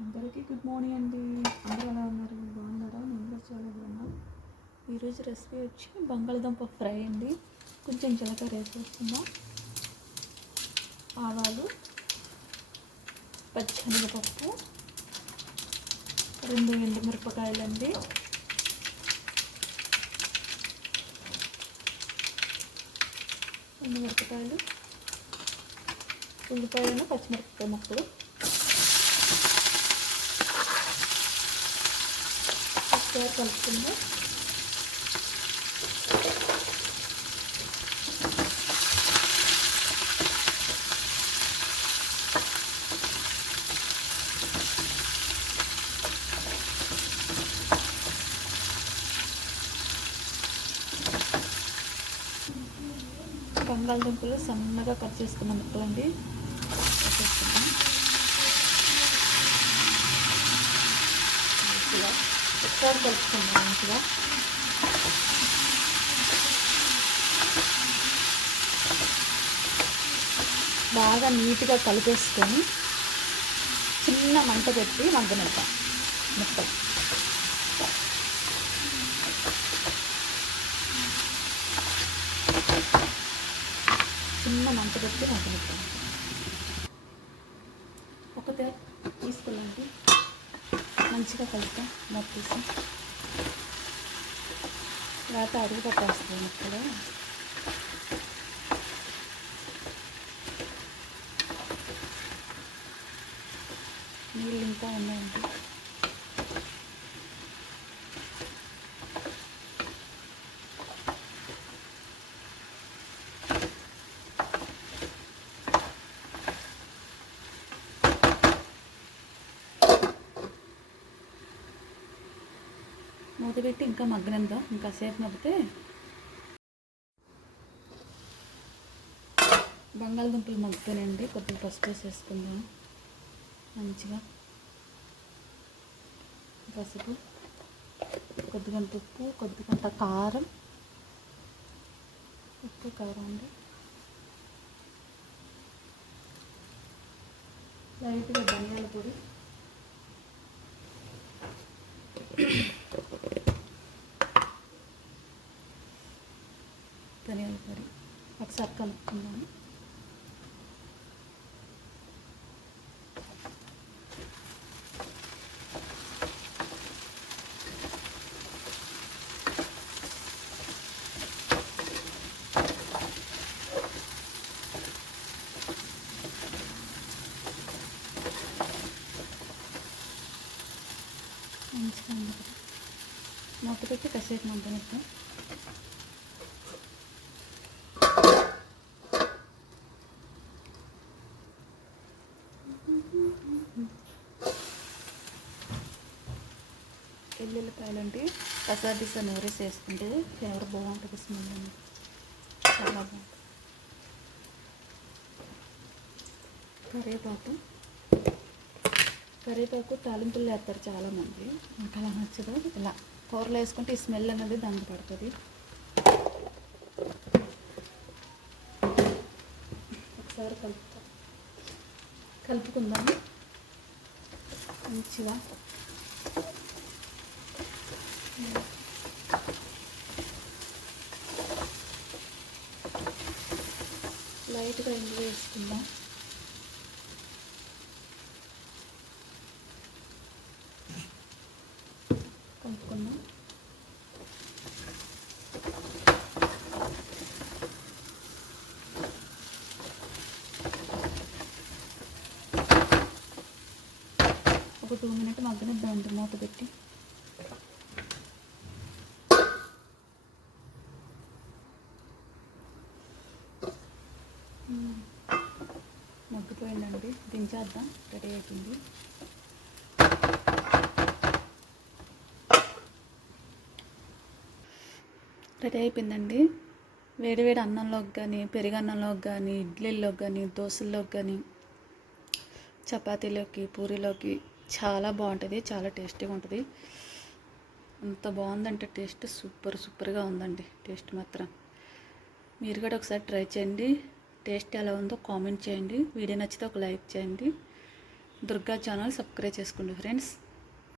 అందరికీ good morning అండి. అందరూ ఎలా ఉన్నారు? బాగున్నారా? నేను కూడా చాలా బాగున్నా. ఈరోజు రెసిపీ వచ్చి బంగాళదుంప ఫ్రై అండి. కొంచెం జీలకర్ర వేసేసుకుందాం, ఆవాలు, పచ్చిశనగపప్పు, 2 ఎండుమిరపకాయలండి, ఎండుమిరపకాయలు, ఉల్లిపాయలు, పచ్చిమిరపకాయ ముక్కలు, ఒకసారి కలుపుకుందాం. బంగాళదుంపలు సన్నగా కట్ చేసుకున్న ముక్కలండి వేసేసుకుందాం. మంచిగా ఒకసారి కలుపుకుందాం. మంచిగా బాగా నీట్గా కలిపేసుకొని చిన్న మంట పెట్టి మగ్గనిద్దాం. ముక్కలు చిన్న మంట పెట్టి మగ్గనిద్దాం. ఒకటే తీసుకెళ్ళండి, మంచిగా కలుపుతాం. మొత్తేసి లేకపోతే అడుగు పట్టేస్తుంది ముక్కలు. నీళ్ళు ఇంకా ఉన్నాయండి. మూత పెట్టి ఇంకా మగ్గనిద్దాం. ఇంకా సేపు మగ్గితే బంగాళదుంపలు మగ్గుతానండి. కొద్దిగా పసుపు వేసేసుకుందాం. మంచిగా పసుపు, కొద్దిగంత ఉప్పు, కొద్దిగంత కారం, ఉప్పు కారం అండి, లైట్గా ధనియాల పొడి, ఒకసారి కలుపుకుందాము. మంచిగా మూత పెట్టి కాసేపు మగ్గనిద్దాం. ఎల్లుల్లిపాయలంటే పసాడిస నూరేసి వేసుకుంటే ఫ్లేవర్ బాగుంటుంది. స్మెల్ అనేది చాలా బాగుంటుంది. కరివేపాకు తాలింపులు వేస్తారు చాలామంది. నాకు అలా నచ్చదు. ఇలా కూరలో వేసుకుంటే ఈ స్మెల్ అనేది దానికి పడుతుంది. ఒకసారి కలుపుకుందాము మంచిగా. లైట్గా ఇంగువ వేసుకుందాం. కలుపుకుందాం. ఒక 2 మినిట్ మగ్గనిద్దామండి మూత పెట్టి. మగ్గిపోయిందండి, దించేద్దాం. రెడీ అయిపోయింది. రెడీ అయిపోయిందండి. వేడివేడి అన్నంలోకి కానీ, పెరుగన్నంలోకి కానీ, ఇడ్లీల్లోకి కానీ, దోశల్లోకి కానీ, చపాతీలోకి, పూరీలోకి చాలా బాగుంటుంది. చాలా టేస్టీగా ఉంటుంది. అంత బాగుందంటే టేస్ట్ సూపర్గా ఉందండి. టేస్ట్ మాత్రం మీరు కూడా ఒకసారి ట్రై చేయండి. టేస్ట్ ఎలా ఉందో కామెంట్ చేయండి. వీడియో నచ్చితే ఒక లైక్ చేయండి. దుర్గా ఛానల్ సబ్స్క్రైబ్ చేసుకోండి ఫ్రెండ్స్.